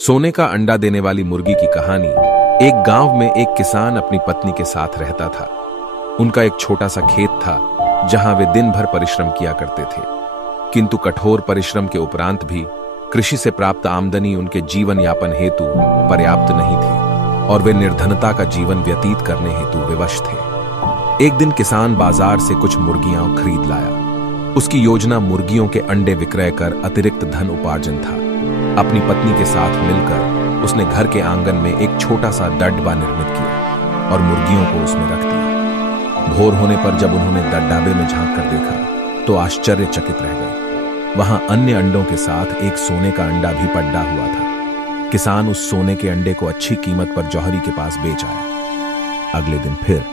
सोने का अंडा देने वाली मुर्गी की कहानी। एक गांव में एक किसान अपनी पत्नी के साथ रहता था। उनका एक छोटा सा खेत था जहां वे दिन भर परिश्रम किया करते थे, किंतु कठोर परिश्रम के उपरांत भी कृषि से प्राप्त आमदनी उनके जीवन यापन हेतु पर्याप्त नहीं थी और वे निर्धनता का जीवन व्यतीत करने हेतु विवश थे। एक दिन किसान बाजार से कुछ मुर्गियां खरीद लाया। उसकी योजना मुर्गियों के अंडे विक्रय कर अतिरिक्त धन उपार्जन था। अपनी पत्नी के साथ मिलकर उसने घर के आंगन में एक छोटा सा डड्बा निर्मित किया और मुर्गियों को उसमें रख दिया। भोर होने पर जब उन्होंने डब्बे में झांक कर देखा तो आश्चर्यचकित रह गए। वहां अन्य अंडों के साथ एक सोने का अंडा भी पड़ा हुआ था। किसान उस सोने के अंडे को अच्छी कीमत पर जौहरी के पास बेच आया। अगले दिन फिर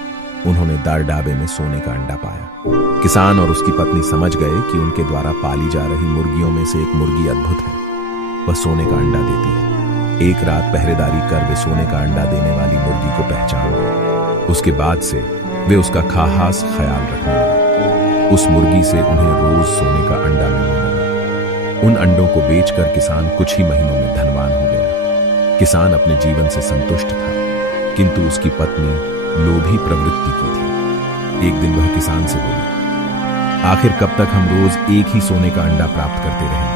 उन्होंने डब्बे में सोने का अंडा पाया। किसान और उसकी पत्नी समझ गए कि उनके द्वारा पाली जा रही मुर्गियों में से एक मुर्गी अद्भुत है। वह सोने का अंडा देती है। एक रात पहरेदारी कर वे सोने का अंडा देने वाली मुर्गी को पहचान गए। उसके बाद से वे उसका खास ख्याल रखने लगे। उस मुर्गी से उन्हें रोज सोने का अंडा मिलने लगा। उन अंडों को बेचकर किसान कुछ ही महीनों में धनवान हो गया। किसान अपने जीवन से संतुष्ट था, किंतु उसकी पत्नी लोभी प्रवृत्ति की थी। एक दिन वह किसान से बोली, आखिर कब तक हम रोज एक ही सोने का अंडा प्राप्त करते रहेंगे?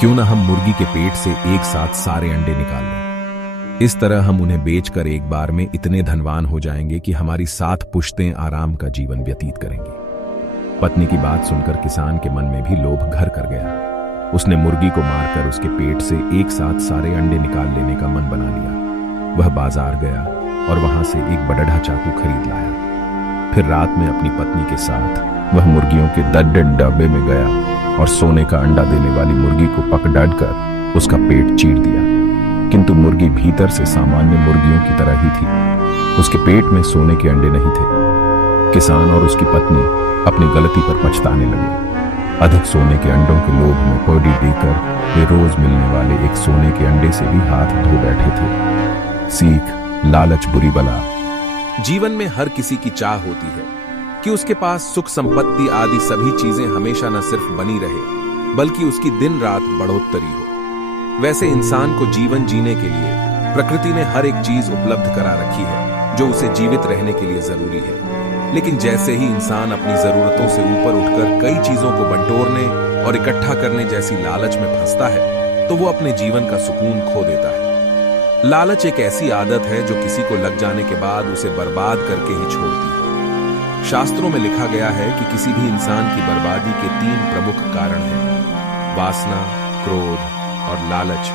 क्यों ना हम मुर्गी के पेट से एक साथ सारे अंडे निकाल लें। इस तरह हम उन्हें बेचकर एक बार में इतने धनवान हो जाएंगे कि हमारी 7 पुश्तें आराम का जीवन व्यतीत करेंगे। पत्नी की बात सुनकर किसान के मन में भी लोभ घर कर गया। उसने मुर्गी को मारकर उसके पेट से एक साथ सारे अंडे निकाल लेने का मन बना लिया। वह बाजार गया और वहां से एक बड़ा चाकू खरीद लाया। फिर रात में अपनी पत्नी के साथ वह मुर्गियों के डब्बे में गया और सोने का अंडा देने वाली मुर्गी को पकड़ कर उसका पेट चीर दिया। किंतु मुर्गी भीतर से सामान्य मुर्गियों की तरह ही थी। उसके पेट में सोने के अंडे नहीं थे। किसान और उसकी पत्नी अपनी गलती पर पछताने लगे। अधिक सोने के अंडों के लोभ में पौड़ी देकर वे रोज मिलने वाले एक सोने के अंडे से भी हाथ धो बैठे थे। सीख, लालच बुरी बला। जीवन में हर किसी की चाह होती है कि उसके पास सुख संपत्ति आदि सभी चीजें हमेशा न सिर्फ बनी रहे बल्कि उसकी दिन रात बढ़ोतरी हो। वैसे इंसान को जीवन जीने के लिए प्रकृति ने हर एक चीज उपलब्ध करा रखी है जो उसे जीवित रहने के लिए जरूरी है। लेकिन जैसे ही इंसान अपनी जरूरतों से ऊपर उठकर कई चीजों को बंटोरने और इकट्ठा करने जैसी लालच में फंसता है तो वो अपने जीवन का सुकून खो देता है। लालच एक ऐसी आदत है जो किसी को लग जाने के बाद उसे बर्बाद करके ही छोड़ती है। शास्त्रों में लिखा गया है कि किसी भी इंसान की बर्बादी के 3 प्रमुख कारण हैं: वासना, क्रोध और लालच।